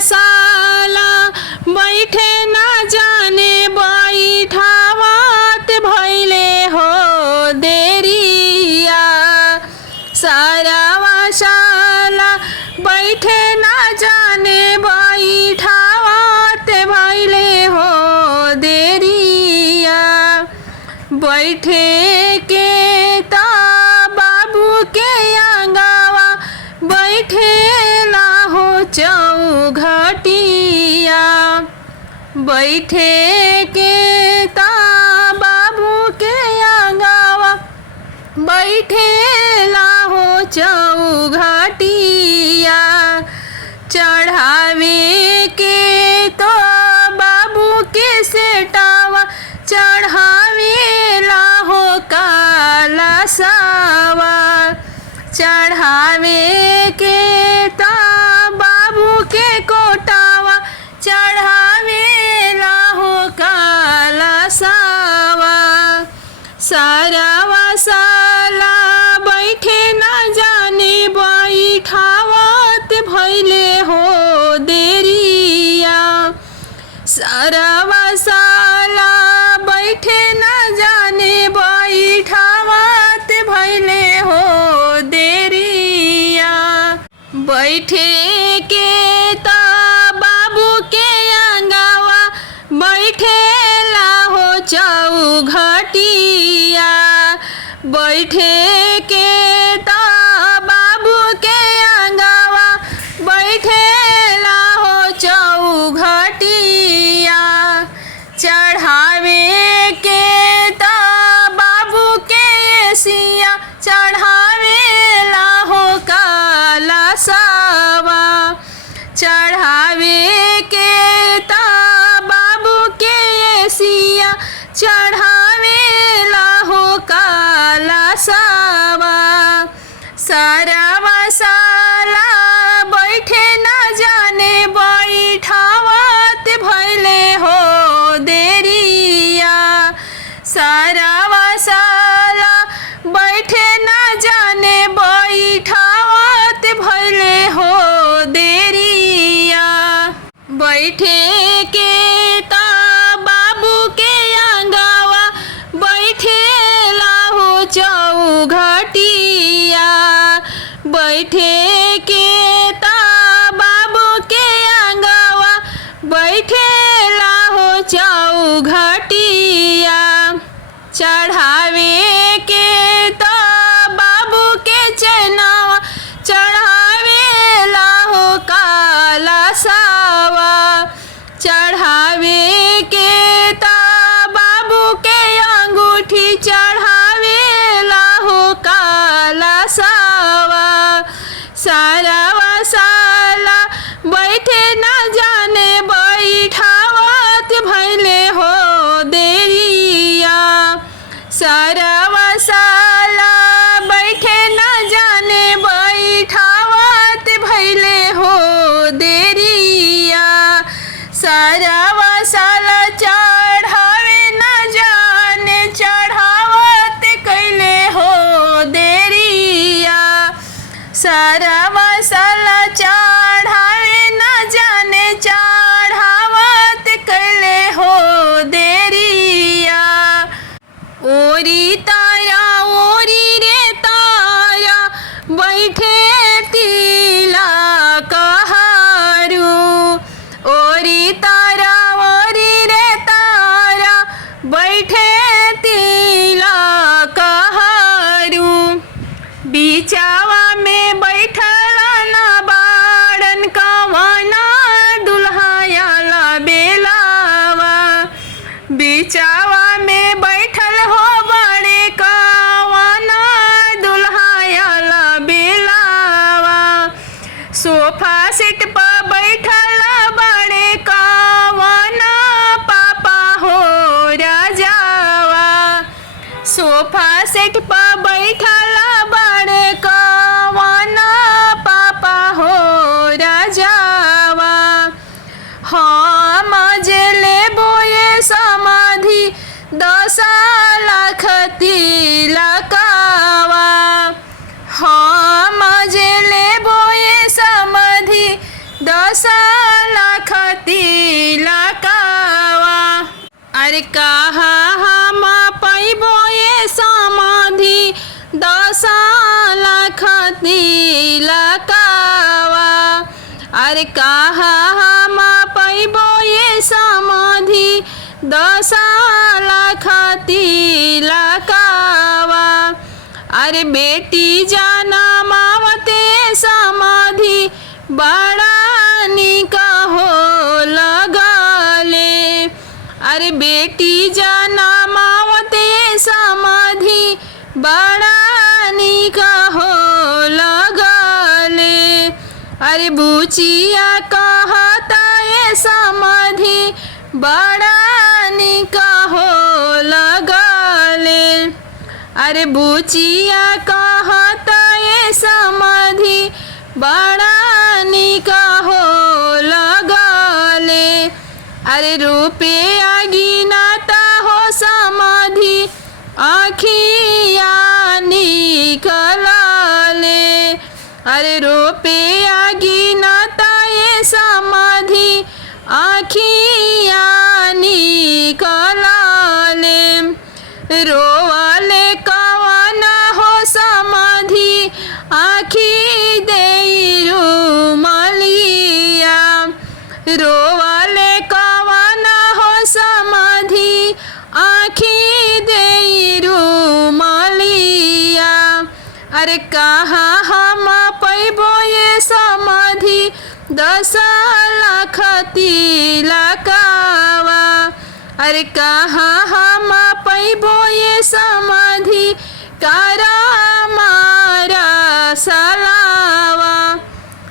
साला बैठे ना जाने बैठावत भैले हो देरिया। सारावा साला बैठे ना जाने बैठावत भैले हो देरिया। बैठे के ता बाबू के अंगावा बैठे ला हो चौघटिया। बैठे के ता बाबू के अंगावा बैठे ला हो चौघटिया। चढ़ावे के तो बाबू के सेटावा चढ़ावे ला हो काला सावा। चढ़ावे के ता बाबू के कोटावा चढ़ावे ला हो काला सावा। सारावा साला बैठे ना जाने बैठावत भैले हो देरिया। सारावा साला बैठे ना जाने बैठावत भैले हो देरिया। बैठे के ता बाबू के अंगावा बैठे ला हो चौघटिया। बैठे के ता बाबू के अंगावा बैठे ला हो चौघटिया। चढ़ावे के ता बाबू के एसिया चढ़ावे ला हो काला सावा। चढ़ावे के ता बाबू के एसिया चढ़ावे ला हो काला सावा। सारावा साला बैठे ना जाने बैठावत भैले हो देरिया। सारावा साला बैठे ना जाने बैठावत भैले हो देरिया। बैठे के ता बाबू के अंगावा बैठे ला हो चौघटिया। बैठे के ता बाबू के अंगावा बैठे ला हो चौघटिया। चढ़ावे के ता बाबू के चनावा चढ़ावे ला हो काला सावा। चढ़ावे के ता बाबू के अंगूठी चढ़ावे ला हो काला सावा। सारावा साला बैठे ना जाने बैठावत भैले हो देरिया। सारावा साला बैठे ना जाने बैठावत भैले हो देरिया। सारावा साला चढ़ावे ना जाने चढ़ावत कैले हो देरिया। सारावा साला चढ़ावे ना जाने चढ़ावत कैले हो देरिया। ओरी तारा ओरी रे तारा बैठे तिला कहारू। ओरी तारा ओरी रे तारा बैठे तिला कहारू। बिचावा में बैठला ना बाड़न कवना दुल्हायाला बेलावा। बिचावा में बैठल हो बड़े कवना दुल्हायाला बेलावा। सोफा सेट पर बैठला बड़े कवना पापा हो राजावा। सोफा सेट पर बैठला बड़े कवना पापा हो राजावा। हम जे लेबो ये समाधि 10 लाख तिलकावा। हम जे लेबो ये समाधि 10 लाख तिलकवा। अरे कहा हम पैबो ये समाधि 10 लाख तिलकवा। अरे कहा हम पैबो ये समाधि 10 लाख तिलकवा। अरे बेटी जनमावते समाधि बड़ा निक हो लगले। अरे बेटी जनमावते समाधि बड़ा निक हो लगले। अरे बुचिया कहता ये समाधि बड़ा निक हो लगले। अरे बुचिया कहता ये समाधि बड़ा निक हो लगले। अरे रुपया गिनता हो समाधि आँखिया निकलले। अरे रुपया गिनता ये समाधि आँखिया निकलले। रोवले कवन हो समाधि आँखी देई रुमलिया। रोवले कवन हो समाधि आँखी देई रुमलिया। अरे कहा हम पैबो ये समाधि 10 लाख तिलकवा। अरे कहा हम पैबो ये समाधि करा मारा सलावा।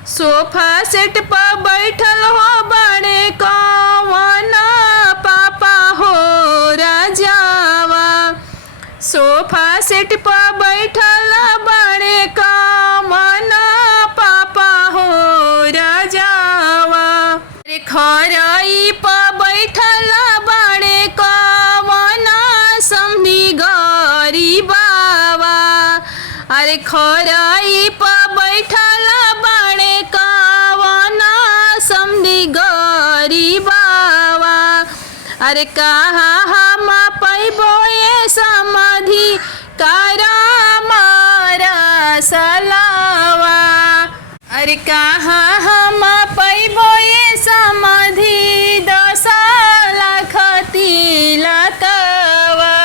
सोफा सेट पर बैठल हो बड़े कवन पापा हो राजावा। सोफा सेट पर बैठल बड़े कवन पापा हो राजावा। अरे खरई पर बैठल बड़े कवन समधी गरीबावा। अरे खरई पर बैठल बड़े कवन समधी गरीबावा। अरे कहा हम पैबो ये समाधि करा मारा सलावा। अरे कहा हम पैबो ये समाधि 10 लाख तिलकवा।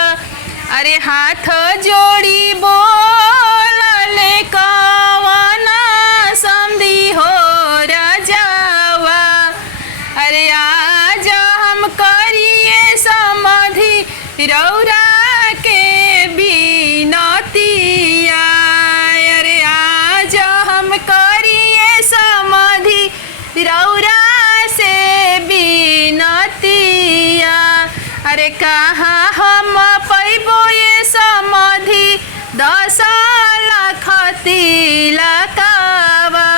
अरे हाथ जोड़ी बोलले कवन समधी हो राजावा। अरे आज हम करिए समाधि रौरा के बिनतिया। अरे आज हम करिए समाधि रौरा से बिनतिया। अरे कहा हम पैबो ये समाधि 10 लाख तिलकवा।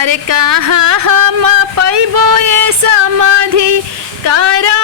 अरे कहा हम पैबो ये समाधि करा